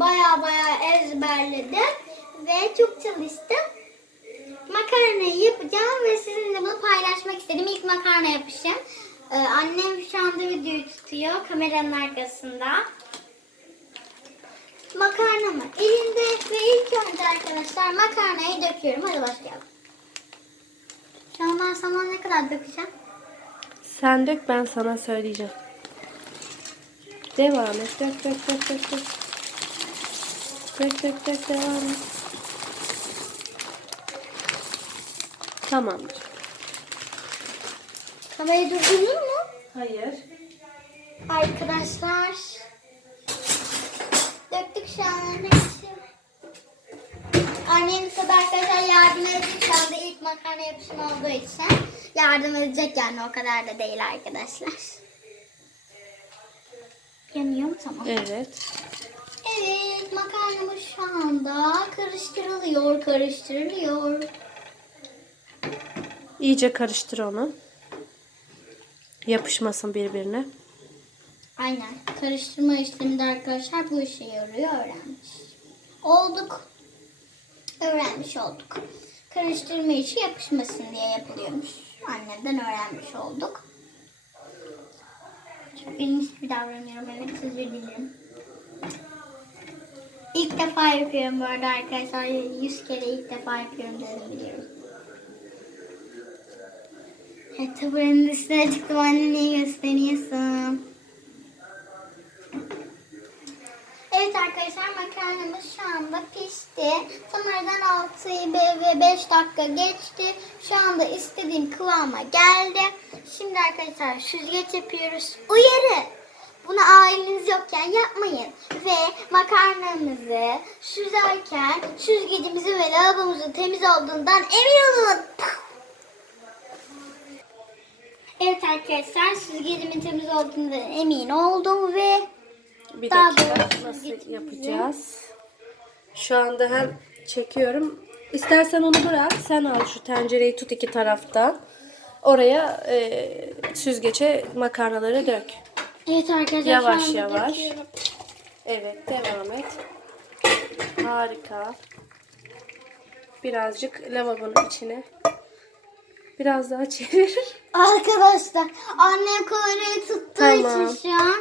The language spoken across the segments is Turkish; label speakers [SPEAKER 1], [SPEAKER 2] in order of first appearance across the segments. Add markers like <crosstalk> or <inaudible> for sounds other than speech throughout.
[SPEAKER 1] baya baya ezberledim ve çok çalıştım. Makarnayı yapacağım ve sizinle bunu paylaşmak istedim. İlk makarna yapışım. Ee, annem şu anda videoyu tutuyor kameranın arkasında. Makarnamı elinde ve ilk önce arkadaşlar makarnayı döküyorum. Hadi başlayalım. Şu an ben sana ne kadar dökeceğim?
[SPEAKER 2] Sen dök ben sana söyleyeceğim. Devam et. Dök dök dök dök dök. Dök dök dök devam et. Tamamdır.
[SPEAKER 1] Kamerayı durdurdun mu?
[SPEAKER 2] Hayır.
[SPEAKER 1] Arkadaşlar. Döktük şu an. Annem tabi arkadaşlar yardım edecek. Şu anda ilk makarna yapışım olduğu için. Yardım edecek yani o kadar da değil arkadaşlar. Yanıyor mu? Tamam.
[SPEAKER 2] Evet.
[SPEAKER 1] Evet makarnamız şu anda karıştırılıyor, karıştırılıyor.
[SPEAKER 2] İyice karıştır onu. Yapışmasın birbirine.
[SPEAKER 1] Aynen. Karıştırma işleminde arkadaşlar bu işe yarıyor öğrenmiş. Olduk. Öğrenmiş olduk. Karıştırma işi yapışmasın diye yapılıyormuş. Annemden öğrenmiş olduk. Çok bilinçli bir davranıyorum. Evet özür dilerim. İlk defa yapıyorum bu arada arkadaşlar. Yüz kere ilk defa yapıyorum dedim biliyorum. Evet taburenin üstüne çıktım. Anne neyi gösteriyorsun? Evet arkadaşlar makarnamız şu anda pişti. Sonradan 6 ve 5 dakika geçti. Şu anda istediğim kıvama geldi. Şimdi arkadaşlar süzgeç yapıyoruz. Uyarı! Bunu aileniz yokken yapmayın. Ve makarnamızı süzerken süzgecimizi ve lavabomuzun temiz olduğundan emin olun. Evet arkadaşlar süzgecimin temiz olduğundan emin oldum ve
[SPEAKER 2] Bir
[SPEAKER 1] Daha
[SPEAKER 2] dakika nasıl yapacağız? Şu anda hem çekiyorum. İstersen onu bırak. Sen al şu tencereyi tut iki taraftan. Oraya e, süzgece makarnaları dök.
[SPEAKER 1] Evet arkadaşlar
[SPEAKER 2] Yavaş yavaş. Evet devam et. Harika. Birazcık lavabonun içine. Biraz daha çevir. <laughs>
[SPEAKER 1] Arkadaşlar annem kamerayı tuttuğu
[SPEAKER 2] Tamam.
[SPEAKER 1] için şu an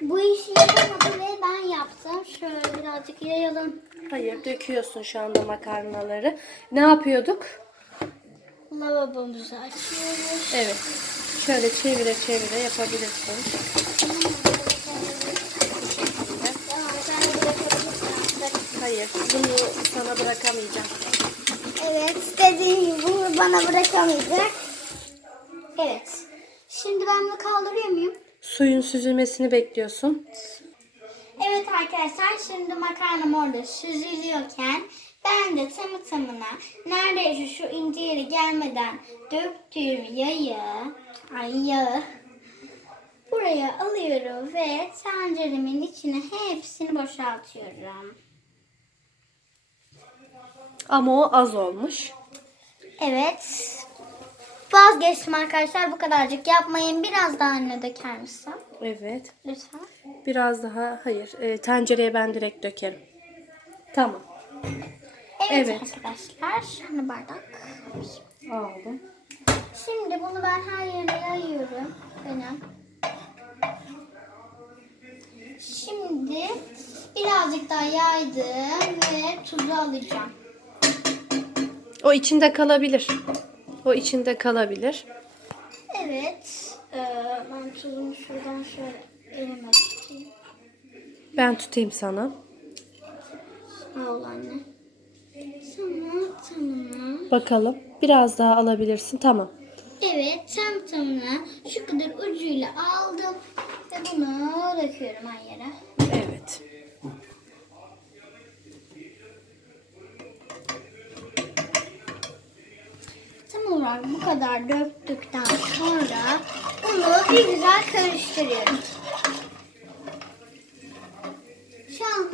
[SPEAKER 1] bu işi yapamadı ve ben yaptım. Şöyle birazcık yayalım.
[SPEAKER 2] Hayır döküyorsun şu anda makarnaları. Ne yapıyorduk?
[SPEAKER 1] Lavabomuzu açıyoruz.
[SPEAKER 2] Evet. Şöyle çevire çevire yapabilirsin. Hayır bunu sana bırakamayacağım.
[SPEAKER 1] Evet dediğim gibi bunu bana bırakamayacak. Evet. Şimdi ben bunu kaldırıyor muyum?
[SPEAKER 2] Suyun süzülmesini bekliyorsun.
[SPEAKER 1] Evet arkadaşlar şimdi makarnam orada süzülüyorken ben de tamı tamına neredeyse şu ince yere gelmeden döktüğüm yağı, ay yağı buraya alıyorum ve tenceremin içine hepsini boşaltıyorum.
[SPEAKER 2] Ama o az olmuş.
[SPEAKER 1] Evet. Vazgeçtim arkadaşlar bu kadarcık yapmayın. Biraz daha anne döker misin?
[SPEAKER 2] Evet.
[SPEAKER 1] Lütfen.
[SPEAKER 2] Biraz daha hayır. e, tencereye ben direkt dökerim. Tamam.
[SPEAKER 1] Evet,
[SPEAKER 2] Evet.
[SPEAKER 1] arkadaşlar. Şimdi bardak.
[SPEAKER 2] Aldım.
[SPEAKER 1] Şimdi bunu ben her yerine yayıyorum. Benim. Şimdi birazcık daha yaydım ve tuzu alacağım.
[SPEAKER 2] O içinde kalabilir. O içinde kalabilir.
[SPEAKER 1] Evet. Ee, ben tuzumu şuradan şöyle elime tutayım.
[SPEAKER 2] Ben tutayım sana.
[SPEAKER 1] Sağ ol anne. Tamam tamam.
[SPEAKER 2] Bakalım. Biraz daha alabilirsin. Tamam.
[SPEAKER 1] Evet tam tamına şu kadar ucuyla aldım. Ve bunu döküyorum her yere.
[SPEAKER 2] Evet.
[SPEAKER 1] Tam olarak bu kadar döktükten sonra bunu bir güzel karıştırıyorum.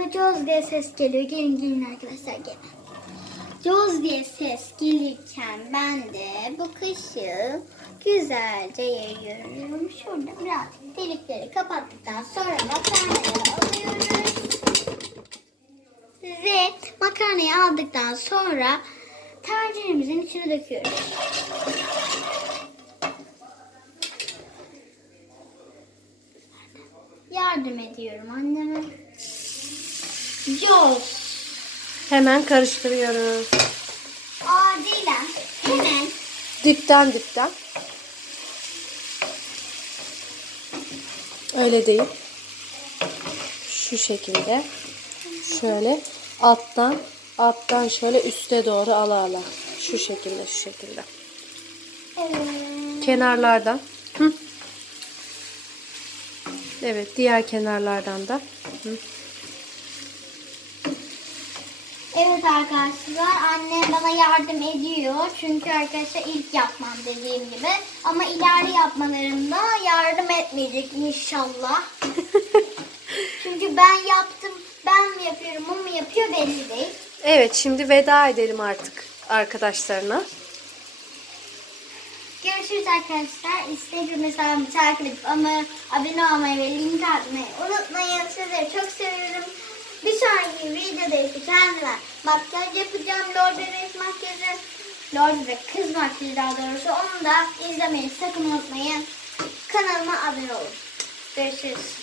[SPEAKER 1] Anda coz diye ses geliyor. Gelin gelin arkadaşlar gelin. Coz diye ses gelirken ben de bu kaşığı güzelce yayıyorum. Şurada biraz delikleri kapattıktan sonra makarnayı alıyoruz. aldıktan sonra tenceremizin içine döküyoruz. Yardım ediyorum anneme. Jos.
[SPEAKER 2] Hemen karıştırıyoruz.
[SPEAKER 1] Acilen hemen
[SPEAKER 2] Dipten dipten. Öyle değil. Şu şekilde. Şöyle alttan alttan şöyle üste doğru ala ala. Şu şekilde şu şekilde. Kenarlardan. Hı. Evet diğer kenarlardan da. Hı.
[SPEAKER 1] Evet arkadaşlar annem bana yardım ediyor. Çünkü arkadaşlar ilk yapmam dediğim gibi. Ama ileride yapmalarımda yardım etmeyecek inşallah. <laughs> Çünkü ben yaptım, ben mi yapıyorum, o mu yapıyor belli değil.
[SPEAKER 2] Evet şimdi veda edelim artık arkadaşlarına.
[SPEAKER 1] Görüşürüz arkadaşlar. Instagram hesabımı takip edip ama abone olmayı ve link atmayı unutmayın. Sizleri çok seviyorum. Bir sonraki videoda ise kendime makyaj yapacağım. Lorde makyajı. Lorde kız makyajı daha doğrusu. Onu da izlemeyi sakın unutmayın. Kanalıma abone olun. Görüşürüz.